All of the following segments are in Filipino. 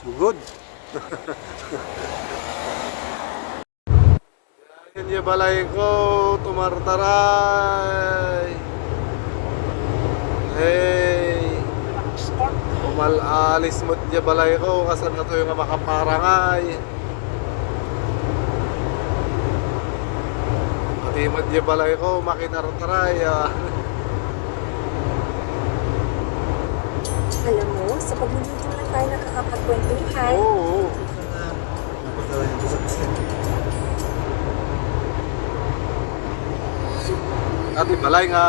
Sugod. Yan yung balay ko, tumartaray. Hey, umalalis mo yung balay ko, kasan na to yung makaparangay. Pati mo yung balay ko, makinartaray. Alam mo, sa pagluluto lang tayo nakakapagkwentuhan. Oo. Ati balay nga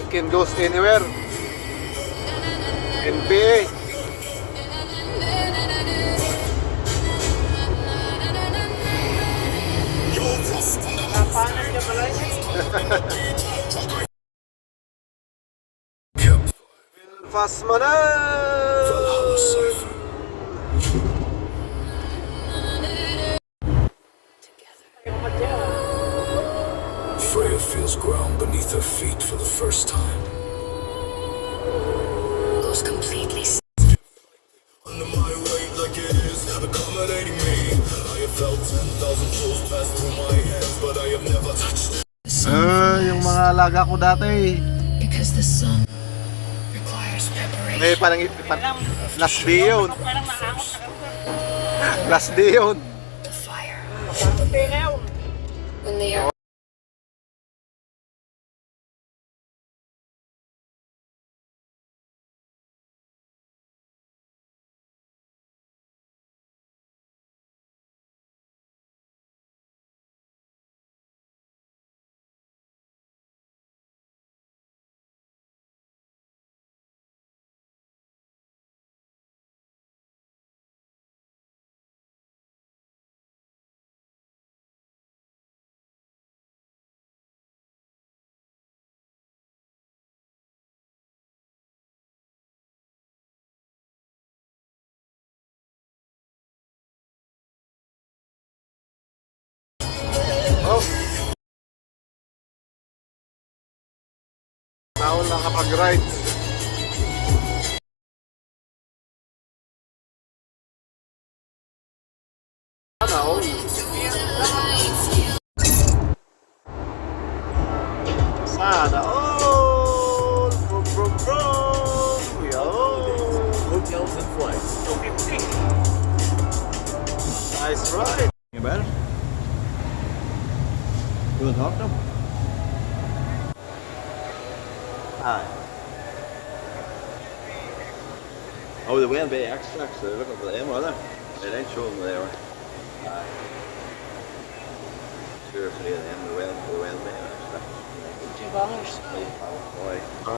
it can goes anywhere. NPA. Fast man Freya feels ground beneath her feet for the first time. Goes completely Under my weight like it is accommodating me. I have felt 10,000 flows pass through my hands, but I have never touched it. yung mga alaga ko dati. because the sun requires preparation. Ngayon parang last day yun. Last day yun. The fire. When they are Oh. Naon lang kapag ride. Naon. Sana all. Brum. Yo. Hotels and flights. Nice ride. You better? You want to talk to him? Hi. Oh, the whale bay extracts, they're looking for them, are they? They ain't showing where they were. Aye. Seriously, them, the whale bay extracts. Boy.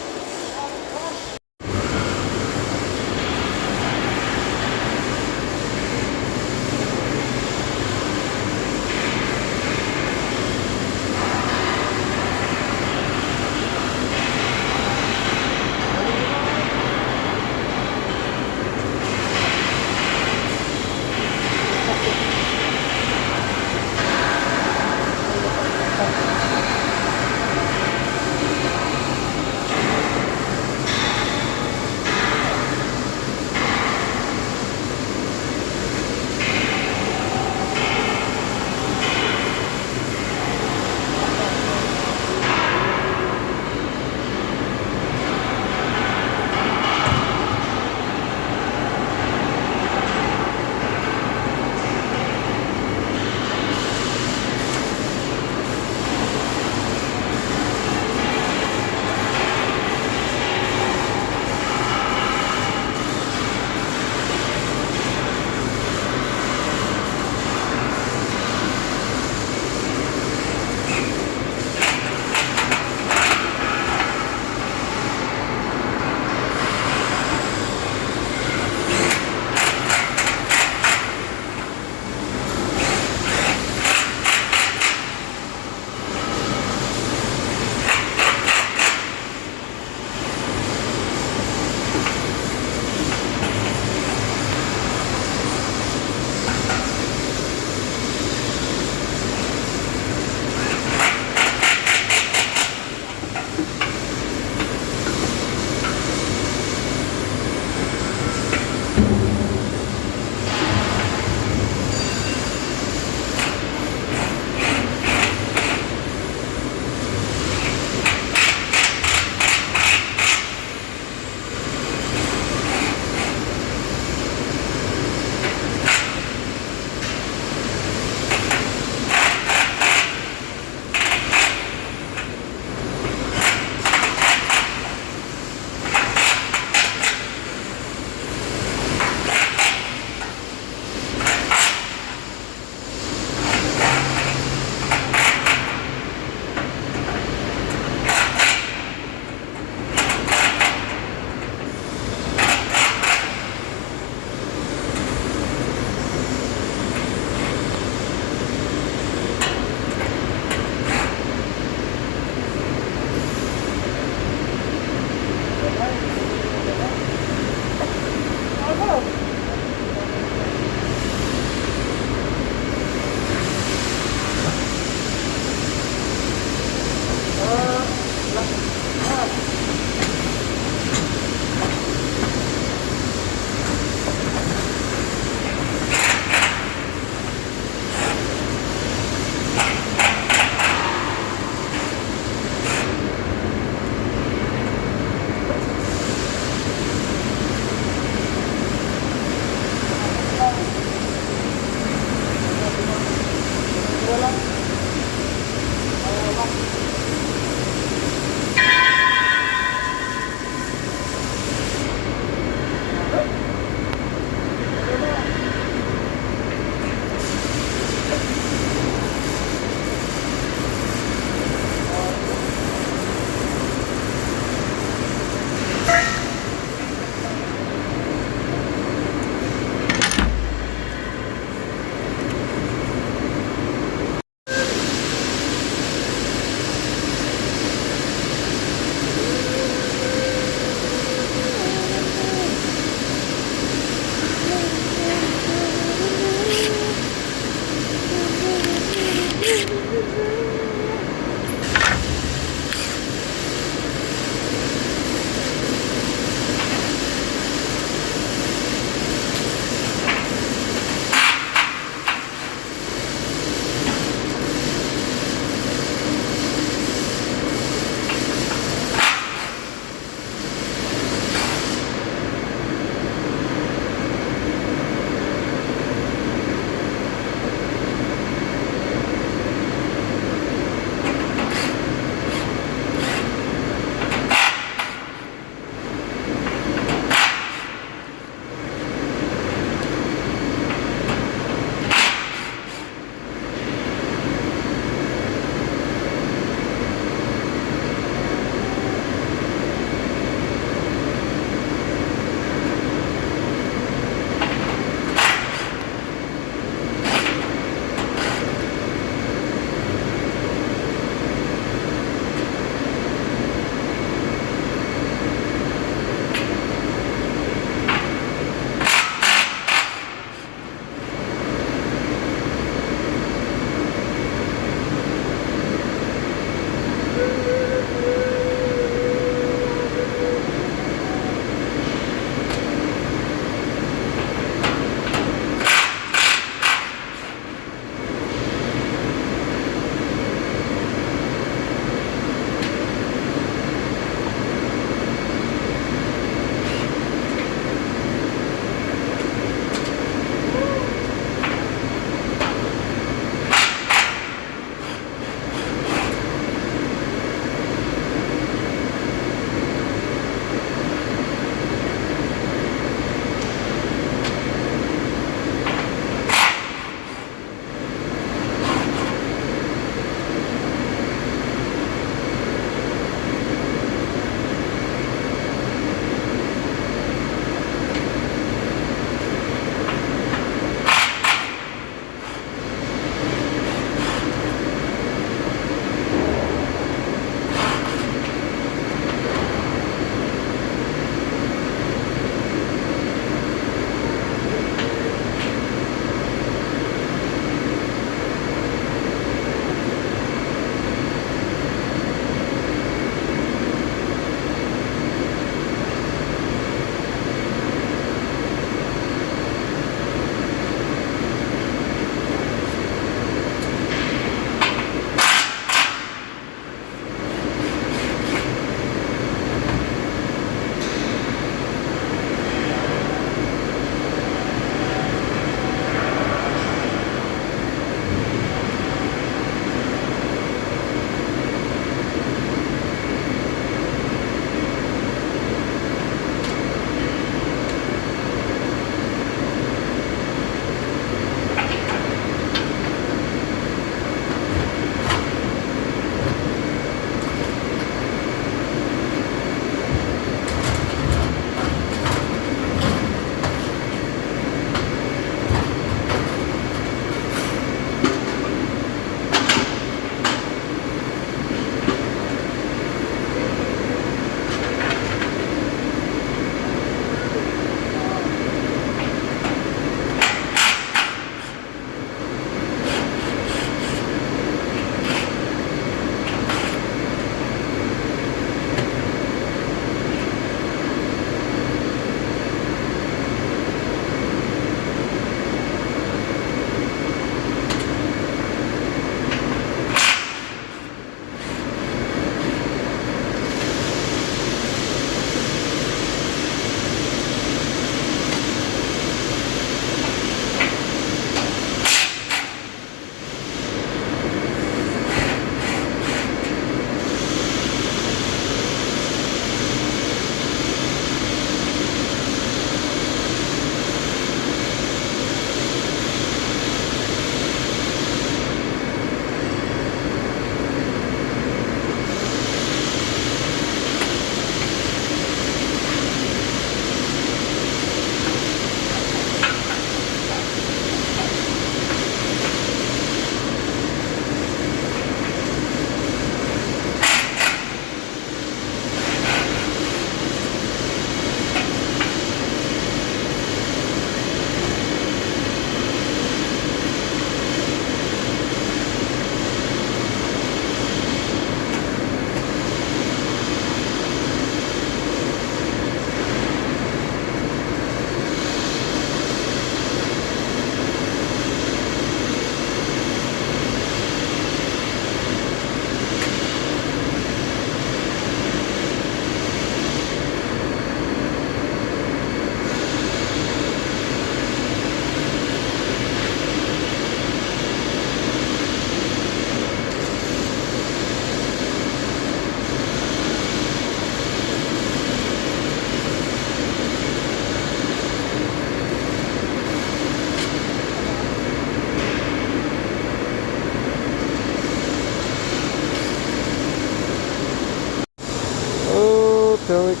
Chowick.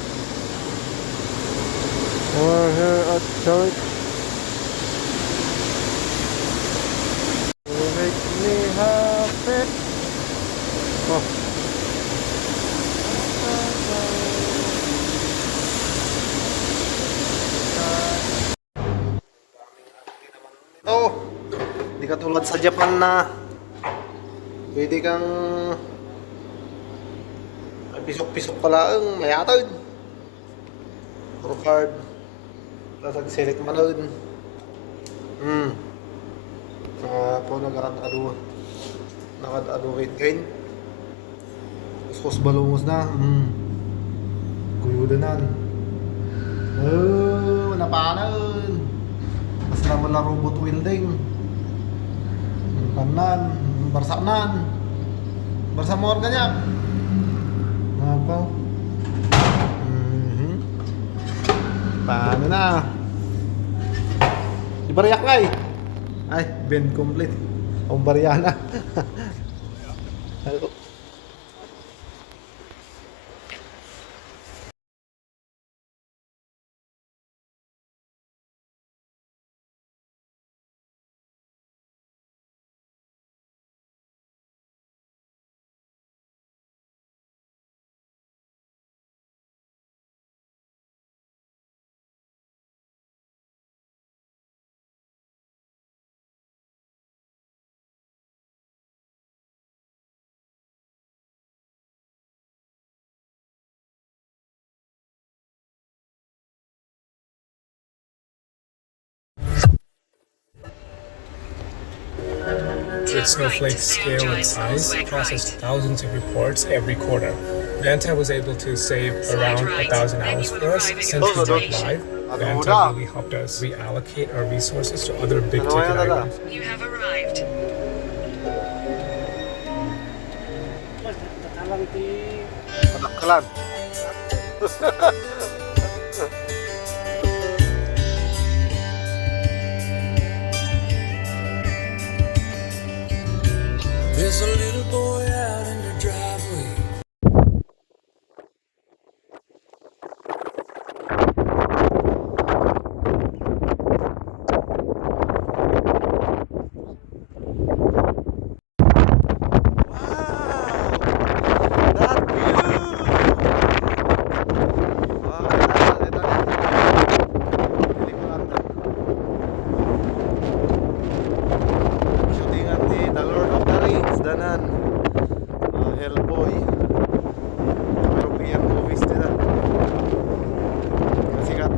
We're here at Chowick. You make me happy. Oh. Ito, hindi katulad sa Japan na pwede kang pisok-pisok pala ang mayatag. Pro card. Tapos select mo na yun. Po nakad-ado rate gain. Kuskus balungos na. Guyudanan. Napanan. Mas naman lang robot welding. Panan, barsanan. Barsa mo ganyan. Apa? Paano na? Ibariyak nga eh. Ay, bend complete. O barya na. Its Snowflake scale and size processed thousands of reports every quarter. Vanta was able to save around 1,000 hours for us. Since we went live, Vanta really helped us reallocate our resources to other big ticket items. You have arrived. Kadakkalan. There's a little boy out in your driveway. Hellboy. European movies nila. Sikat.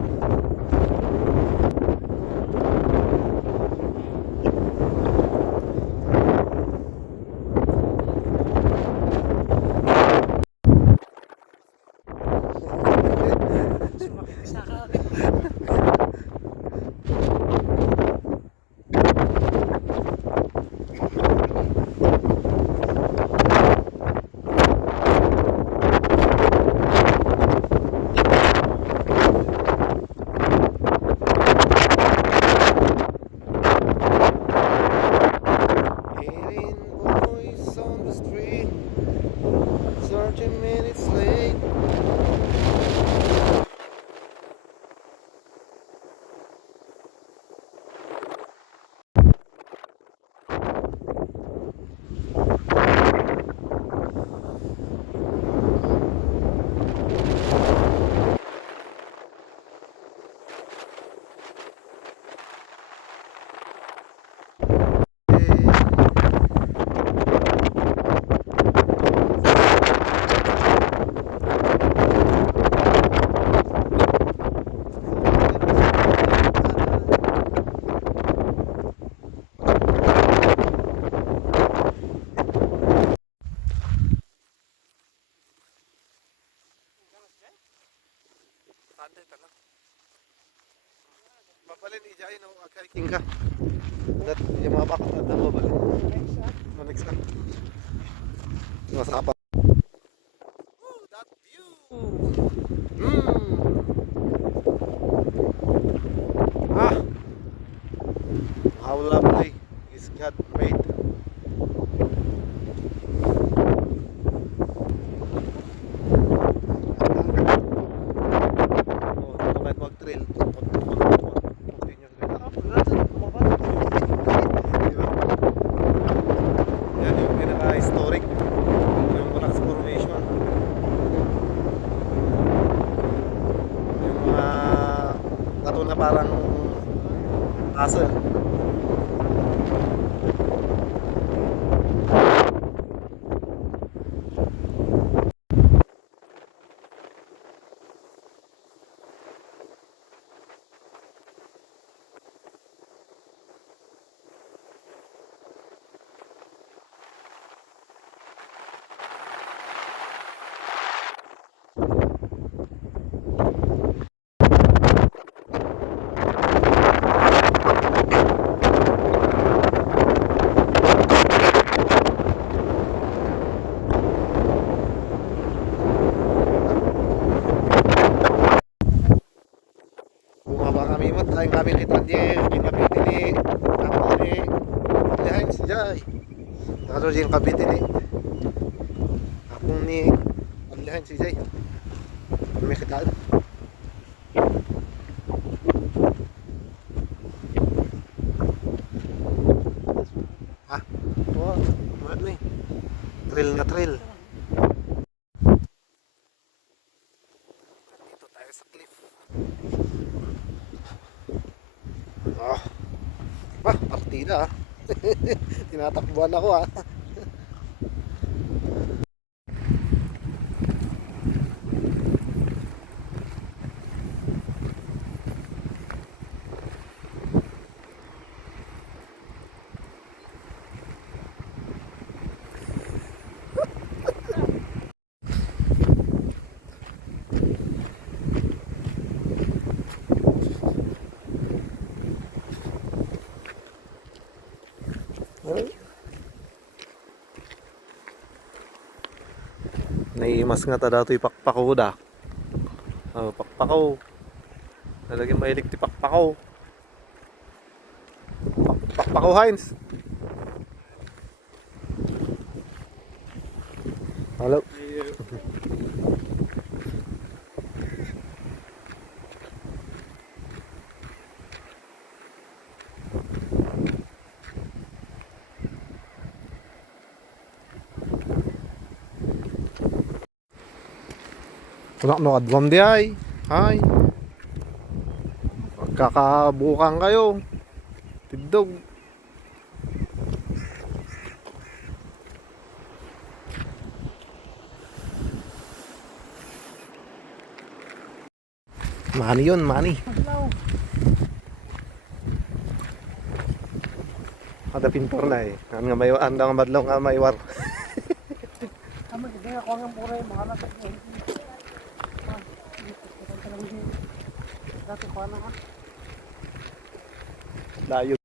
Boys on the street, 30 minutes late. Mabalin ijay no akay ka. Dat yung mga bakit na dalawa balin. Next na. Masapa. That view. How lovely is God made. nga parang castle. Bumaba kami mo, tayong kami kita di, kinabiti ni, ako ni, lihain si Jai. Nakalo di yung kabiti ni, akong ni, lihain si Jai. May kitaan. Ha? Oo, ano eh. Trail na trail. Dito tayo sa cliff. Oh. Partida ah. Tinatakbuhan ako ah. Naiimas nga ta dato ipakpako da. Oh, pakpako. Talagang mahilig ti pakpako. Pakpako Heinz. Halo. Kunak no adwam di ay. Hay. Pagkakabukan kayo. Tidog. Mani yun, mani. Kada pintor na eh. Ang nga may andang madlaw nga maiwar. Layo.